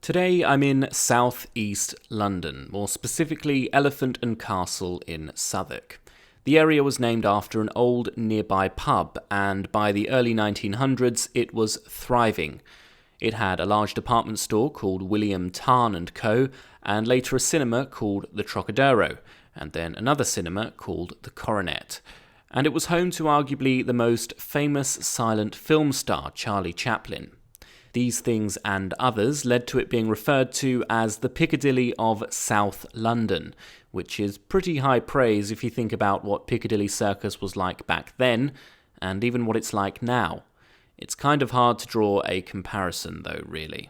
Today I'm in South East London, more specifically Elephant and Castle in Southwark. The area was named after an old nearby pub, and by the early 1900s it was thriving. It had a large department store called William Tarn & Co., and later a cinema called the Trocadero, and then another cinema called the Coronet. And it was home to arguably the most famous silent film star, Charlie Chaplin. These things and others led to it being referred to as the Piccadilly of South London, which is pretty high praise if you think about what Piccadilly Circus was like back then, and even what it's like now. It's kind of hard to draw a comparison though, really.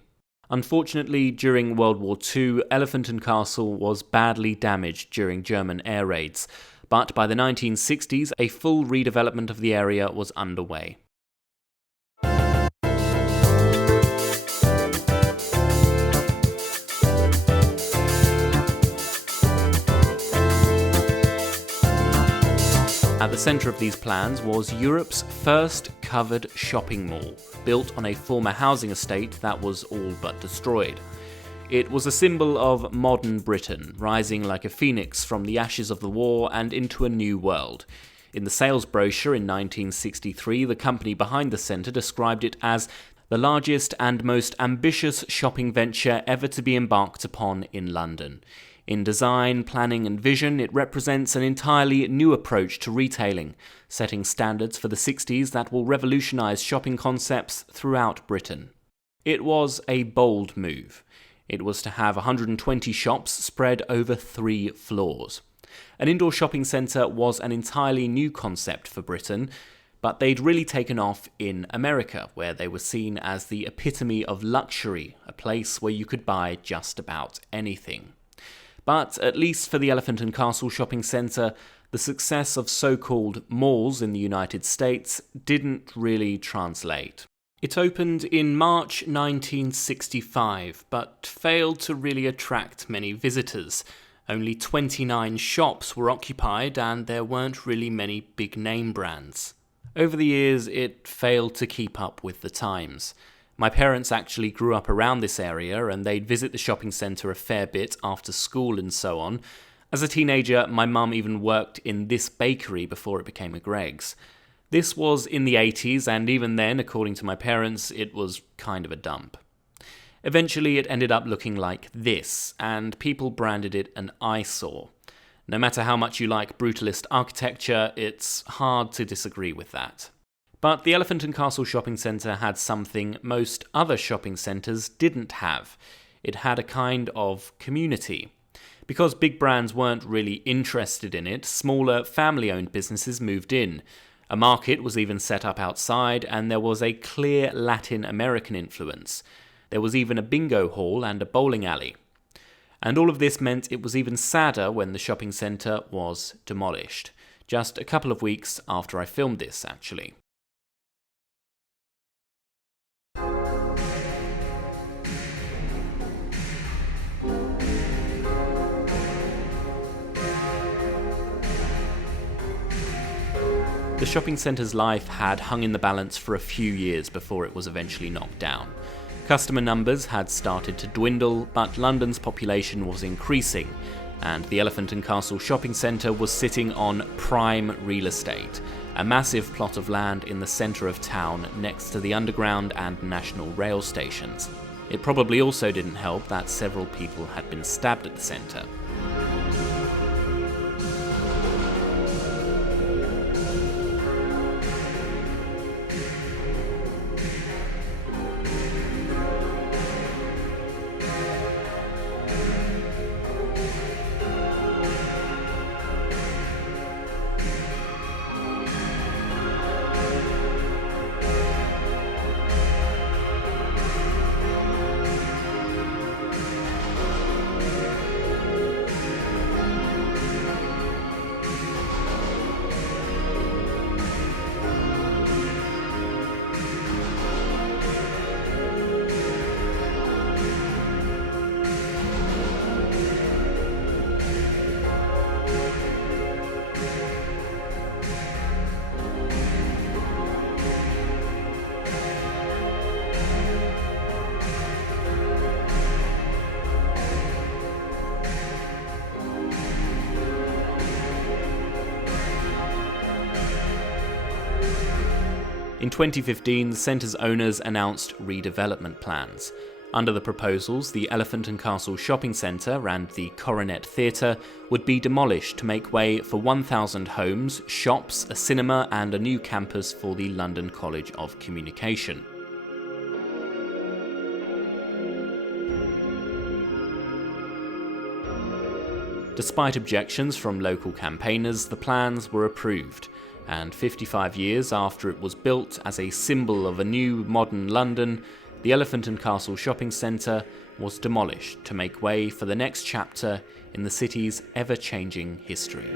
Unfortunately, during World War II, Elephant and Castle was badly damaged during German air raids, but by the 1960s, a full redevelopment of the area was underway. At the centre of these plans was Europe's first covered shopping mall, built on a former housing estate that was all but destroyed. It was a symbol of modern Britain, rising like a phoenix from the ashes of the war and into a new world. In the sales brochure in 1963, the company behind the centre described it as the largest and most ambitious shopping venture ever to be embarked upon in London. In design, planning and vision, it represents an entirely new approach to retailing, setting standards for the 60s that will revolutionise shopping concepts throughout Britain. It was a bold move. It was to have 120 shops spread over 3 floors. An indoor shopping centre was an entirely new concept for Britain, but they'd really taken off in America, where they were seen as the epitome of luxury, a place where you could buy just about anything. But at least for the Elephant and Castle shopping centre, the success of so-called malls in the United States didn't really translate. It opened in March 1965, but failed to really attract many visitors. Only 29 shops were occupied, and there weren't really many big name brands. Over the years, it failed to keep up with the times. My parents actually grew up around this area, and they'd visit the shopping centre a fair bit after school and so on. As a teenager, my mum even worked in this bakery before it became a Greggs. This was in the 80s, and even then, according to my parents, it was kind of a dump. Eventually, it ended up looking like this, and people branded it an eyesore. No matter how much you like brutalist architecture, it's hard to disagree with that. But the Elephant and Castle shopping centre had something most other shopping centres didn't have. It had a kind of community. Because big brands weren't really interested in it, smaller family-owned businesses moved in. A market was even set up outside, and there was a clear Latin American influence. There was even a bingo hall and a bowling alley. And all of this meant it was even sadder when the shopping centre was demolished. Just a couple of weeks after I filmed this, actually. The shopping centre's life had hung in the balance for a few years before it was eventually knocked down. Customer numbers had started to dwindle, but London's population was increasing, and the Elephant and Castle shopping centre was sitting on prime real estate, a massive plot of land in the centre of town next to the Underground and National Rail stations. It probably also didn't help that several people had been stabbed at the centre. In 2015, the centre's owners announced redevelopment plans. Under the proposals, the Elephant and Castle shopping centre and the Coronet Theatre would be demolished to make way for 1,000 homes, shops, a cinema and a new campus for the London College of Communication. Despite objections from local campaigners, the plans were approved, and 55 years after it was built as a symbol of a new modern London, the Elephant and Castle shopping centre was demolished to make way for the next chapter in the city's ever-changing history.